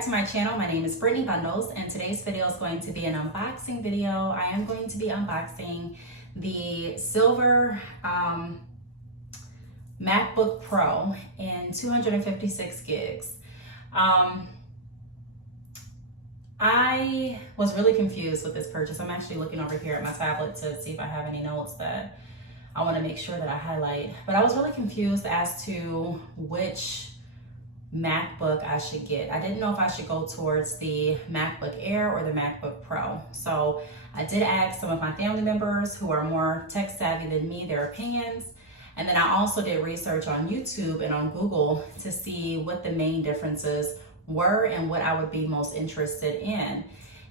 back to my channel. My name is Brittany Bundles, and today's video is going to be an unboxing video. I am going to be unboxing the silver MacBook Pro in 256 gigs. I was really confused with this purchase. I'm actually looking over here at my tablet to see if I have any notes that I want to make sure that I highlight. But I was really confused as to which MacBook I should get. I didn't know if I should go towards the MacBook Air or the MacBook Pro. So I did ask some of my family members who are more tech savvy than me their opinions. And then I also did research on YouTube and on Google to see what the main differences were and what I would be most interested in.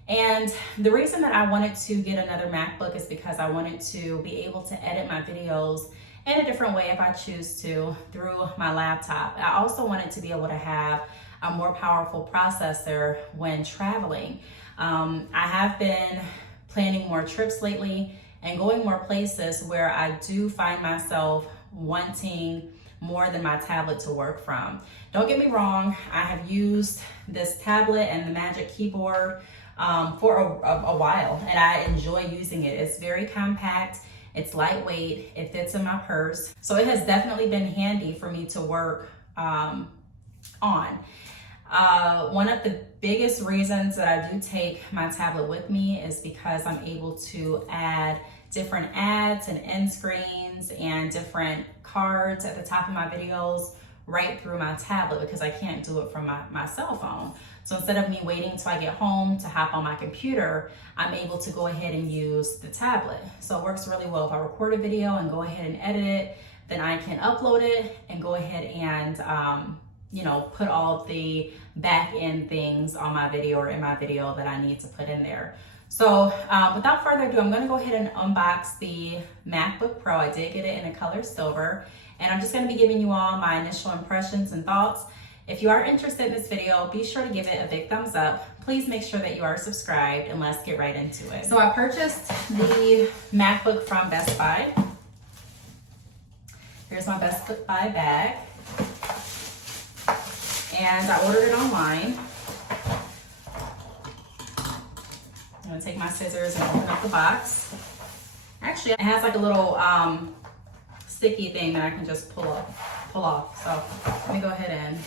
And the reason that I wanted to get another MacBook is because I wanted to be able to edit my videos in a different way if I choose to through my laptop. I also wanted to be able to have a more powerful processor when traveling. I have been planning more trips lately and going more places where I do find myself wanting more than my tablet to work from. Don't get me wrong, I have used this tablet and the Magic Keyboard for a while, and I enjoy using it. It's very compact, it's lightweight, it fits in my purse. So it has definitely been handy for me to work on. One of the biggest reasons that I do take my tablet with me is because I'm able to add different ads and end screens and different cards at the top of my videos right through my tablet because I can't do it from my cell phone. So instead of me waiting until I get home to hop on my computer, I'm able to go ahead and use the tablet. So it works really well. If I record a video and go ahead and edit it, then I can upload it and go ahead and put all the back end things on my video or in my video that I need to put in there. So without further ado, I'm going to go ahead and unbox the MacBook Pro. I did get it in a color silver, and I'm just going to be giving you all my initial impressions and thoughts. If you are interested in this video, be sure to give it a big thumbs up. Please make sure that you are subscribed, and let's get right into it. So I purchased the MacBook from Best Buy. Here's my Best Buy bag. And I ordered it online. I'm gonna take my scissors and open up the box. Actually, it has like a little sticky thing that I can just pull off. So let me go ahead and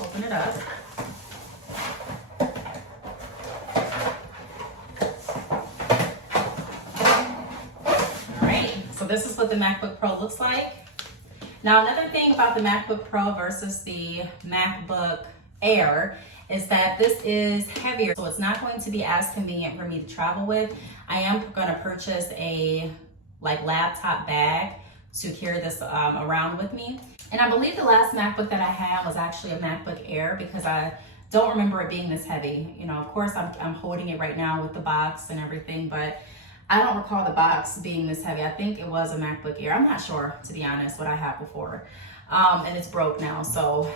open it up. All right, so this is what the MacBook Pro looks like. Now, another thing about the MacBook Pro versus the MacBook Air is that this is heavier, so it's not going to be as convenient for me to travel with. I am going to purchase a laptop bag to carry this around with me. And I believe the last MacBook that I had was actually a MacBook Air because I don't remember it being this heavy. You know, of course I'm holding it right now with the box and everything, but I don't recall the box being this heavy. I think it was a MacBook Air. I'm not sure, to be honest, what I had before. And it's broke now, so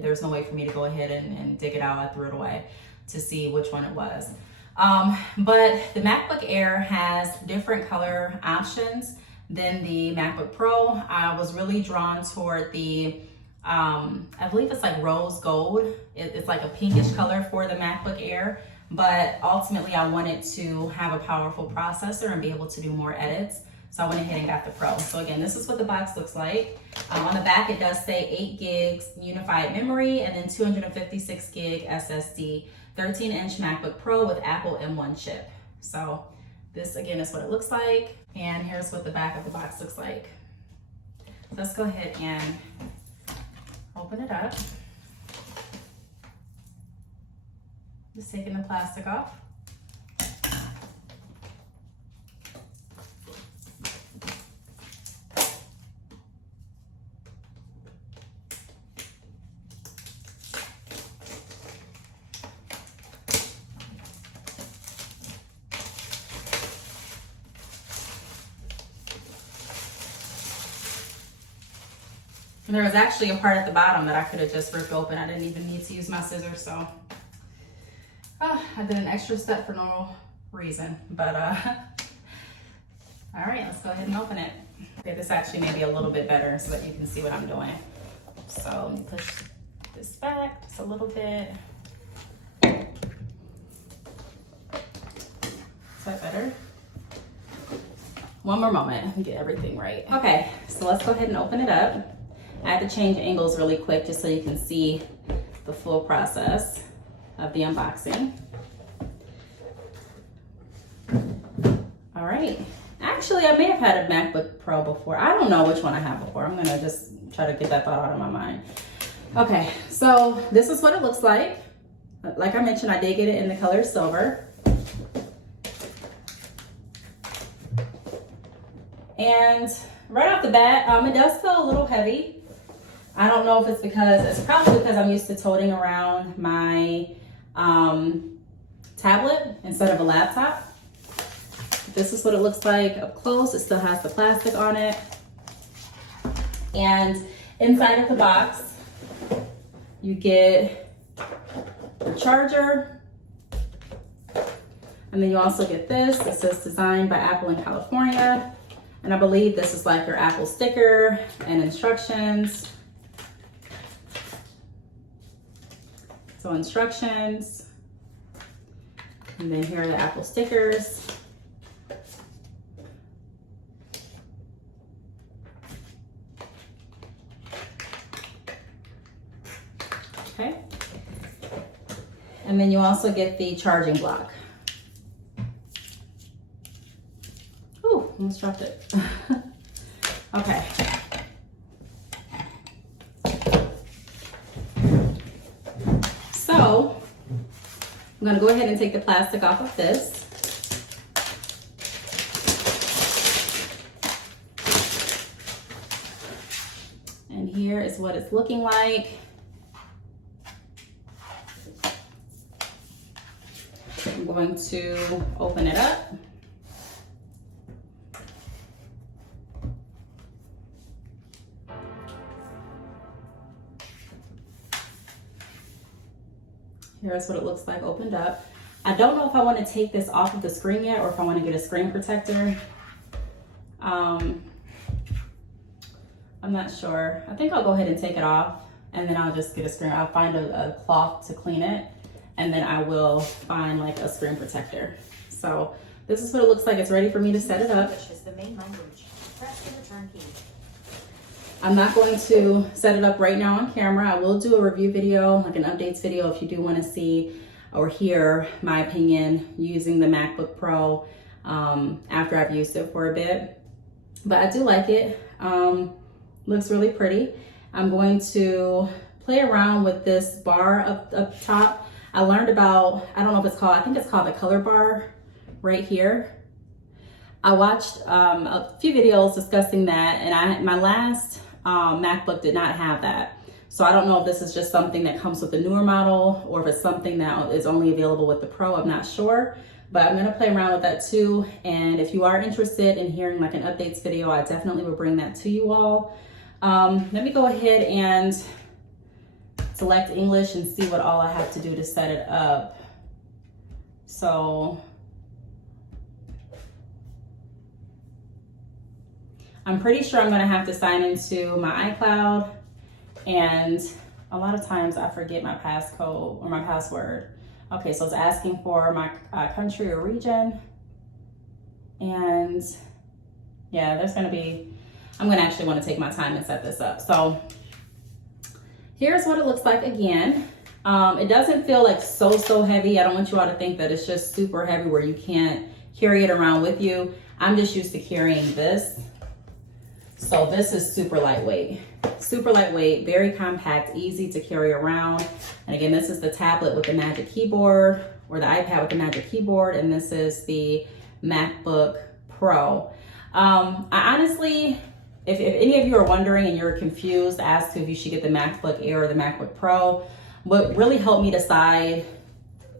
there's no way for me to go ahead and dig it out. I threw it away to see which one it was. But the MacBook Air has different color options than the MacBook Pro. I was really drawn toward the, I believe it's like rose gold. It's like a pinkish color for the MacBook Air. But ultimately, I wanted to have a powerful processor and be able to do more edits. So I went ahead and got the Pro. So again, this is what the box looks like. On the back, it does say 8 gigs unified memory and then 256 gig SSD, 13-inch MacBook Pro with Apple M1 chip. So this again is what it looks like. And here's what the back of the box looks like. So let's go ahead and open it up. Just taking the plastic off. And there was actually a part at the bottom that I could have just ripped open. I didn't even need to use my scissors, so I did an extra step for no reason. But all right, let's go ahead and open it. Okay, this actually may be a little bit better so that you can see what I'm doing. So let me push this back just a little bit. Is that better? One more moment, let me get everything right. Okay, so let's go ahead and open it up. I had to change angles really quick just so you can see the full process of the unboxing. All right. Actually, I may have had a MacBook Pro before. I don't know which one I have before. I'm gonna just try to get that thought out of my mind. Okay, so this is what it looks like. Like I mentioned, I did get it in the color silver. And right off the bat, it does feel a little heavy. I don't know if it's probably because I'm used to toting around my tablet instead of a laptop. This is what it looks like up close. It still has the plastic on it. And inside of the box, you get the charger. And then you also get this. It says designed by Apple in California. And I believe this is like your Apple sticker and instructions. So instructions. And then here are the Apple stickers. Okay. And then you also get the charging block. Ooh, almost dropped it. Okay. So I'm gonna go ahead and take the plastic off of this. And here is what it's looking like. I'm going to open it up. Here's what it looks like opened up. I don't know if I want to take this off of the screen yet or if I want to get a screen protector. I'm not sure. I think I'll go ahead and take it off and then I'll just get a screen. I'll find a cloth to clean it and then I will find like a screen protector. So this is what it looks like. It's ready for me to set it up. English is the main language. Press the return key. I'm not going to set it up right now on camera. I will do a review video, like an updates video, if you do want to see or hear my opinion using the MacBook Pro after I've used it for a bit. But I do like it. Looks really pretty. I'm going to play around with this bar up top. I learned about, I don't know if it's called, I think it's called the color bar right here. I watched a few videos discussing that, and my last MacBook did not have that. So I don't know if this is just something that comes with the newer model or if it's something that is only available with the Pro. I'm not sure, but I'm gonna play around with that too. And if you are interested in hearing like an updates video, I definitely will bring that to you all. Let me go ahead and select English and see what all I have to do to set it up. So I'm pretty sure I'm gonna have to sign into my iCloud, and a lot of times I forget my passcode or my password. Okay, so it's asking for my country or region. And yeah, I'm gonna actually wanna take my time and set this up. So here's what it looks like again. It doesn't feel like so heavy. I don't want you all to think that it's just super heavy where you can't carry it around with you. I'm just used to carrying this. So this is super lightweight, very compact, easy to carry around. And again, this is the tablet with the Magic Keyboard, or the iPad with the Magic Keyboard, and this is the MacBook Pro. I honestly, if any of you are wondering and you're confused as to if you should get the MacBook Air or the MacBook Pro, what really helped me decide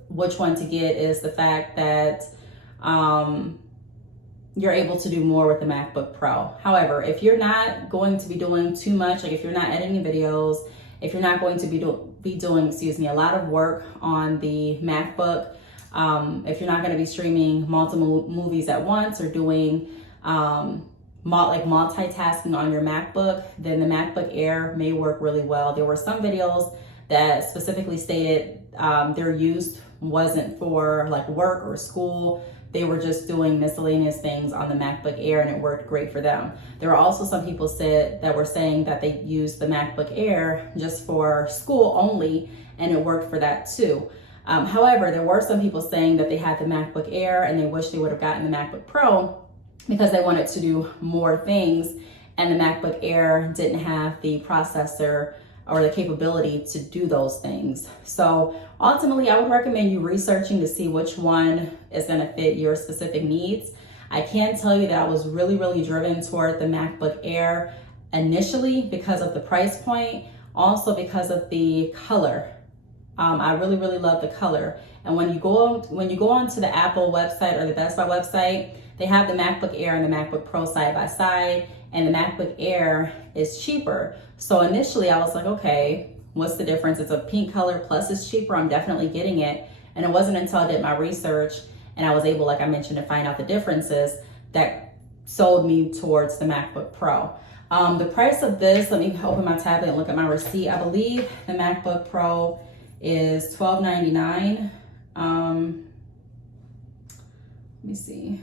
which one to get is the fact that you're able to do more with the MacBook Pro. However, if you're not going to be doing too much, like if you're not editing videos, if you're not going to be doing, a lot of work on the MacBook, if you're not going to be streaming multiple movies at once or doing multitasking on your MacBook, then the MacBook Air may work really well. There were some videos that specifically stated their use wasn't for like work or school they were just doing miscellaneous things on the MacBook Air and it worked great for them. There were also some people that were saying that they used the MacBook Air just for school only and it worked for that too. However, there were some people saying that they had the MacBook Air and they wish they would have gotten the MacBook Pro because they wanted to do more things, and the MacBook Air didn't have the processor or the capability to do those things. So ultimately, I would recommend you researching to see which one is going to fit your specific needs. I can tell you that I was really, really driven toward the MacBook Air initially because of the price point, also because of the color. I really, really love the color. And when you go onto the Apple website or the Best Buy website, they have the MacBook Air and the MacBook Pro side by side, and the MacBook Air is cheaper. So initially I was like, okay, what's the difference? It's a pink color plus it's cheaper. I'm definitely getting it. And it wasn't until I did my research and I was able, like I mentioned, to find out the differences that sold me towards the MacBook Pro. The price of this, let me open my tablet and look at my receipt. I believe the MacBook Pro is $12.99. Let me see.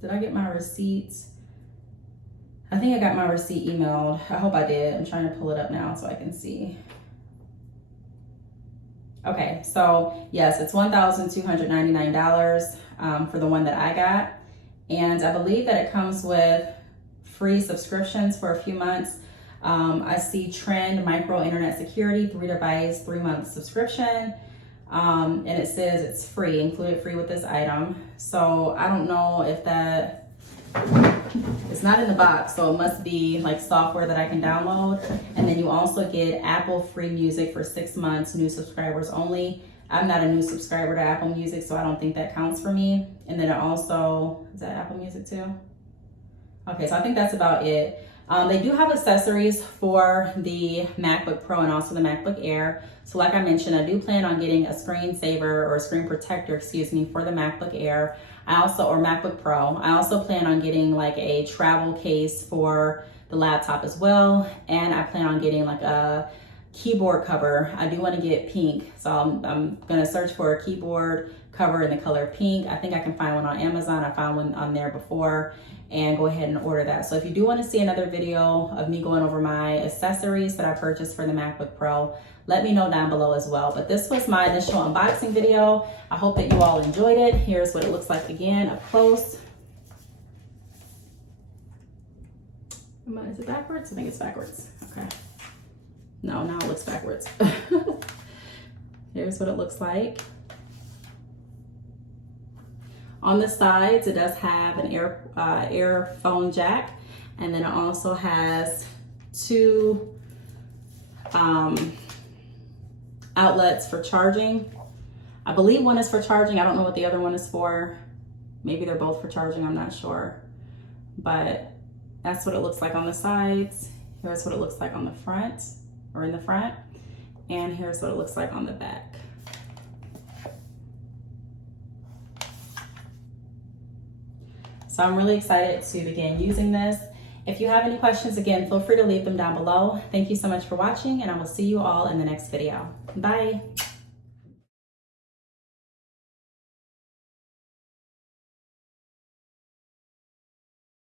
Did I get my receipts? I think I got my receipt emailed. I hope I did. I'm trying to pull it up now so I can see. Okay, so yes, it's $1,299 for the one that I got. And I believe that it comes with free subscriptions for a few months. I see Trend Micro Internet Security, 3-device, 3-month subscription. And it says it's free, included free with this item. So I don't know if that, it's not in the box, so it must be like software that I can download. And then you also get Apple free music for 6 months, new subscribers only. I'm not a new subscriber to Apple Music, so I don't think that counts for me. And then it also, is that Apple Music too? Okay, so I think that's about it. They do have accessories for the MacBook Pro and also the MacBook Air. So like I mentioned, I do plan on getting a screensaver or a screen protector, excuse me, for the MacBook Air. Or MacBook Pro. I also plan on getting like a travel case for the laptop as well. And I plan on getting like a keyboard cover. I do want to get pink. So I'm gonna search for a keyboard cover in the color pink. I think I can find one on Amazon. I found one on there before, and go ahead and order that. So if you do want to see another video of me going over my accessories that I purchased for the MacBook Pro, let me know down below as well. But this was my initial unboxing video. I hope that you all enjoyed it. Here's what it looks like again up close. Is it backwards? I think it's backwards. Okay. No, now it looks backwards. Here's what it looks like. On the sides, it does have an earphone jack, and then it also has 2 outlets for charging. I believe one is for charging. I don't know what the other one is for. Maybe they're both for charging, I'm not sure. But that's what it looks like on the sides. Here's what it looks like on the front, or in the front. And here's what it looks like on the back. So I'm really excited to begin using this. If you have any questions, again, feel free to leave them down below. Thank you so much for watching, and I will see you all in the next video. Bye.